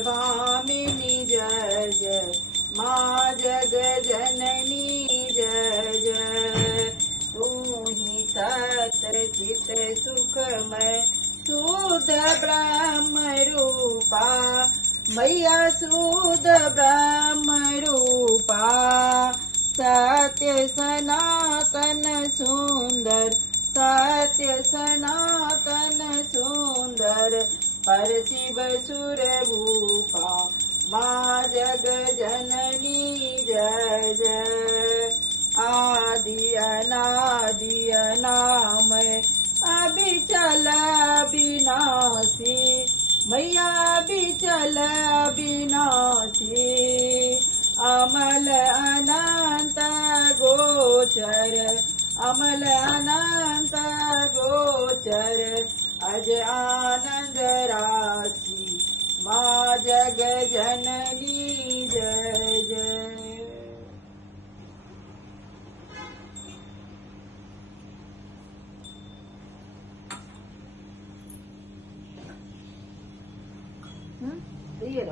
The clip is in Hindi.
भामिनी जय जय, माँ जग जननी जय जय। तू ही सत्य चित सुखमय शुद्ध ब्रह्म रूपा, मैया शुद्ध ब्रह्म रूपा। सत्य सनातन सुंदर, सत्य सनातन सुंदर, पर शिव सुर भूपा, माँ जग जननी जय जय। आदि अनादि अनामय, अभिचल अविनाशी, मैया अभिचल अविनाशी। अमल अनंत गोचर, अमल अनंत गोचर, अज आनंद राशि, माँ जग जननी जय जय। ये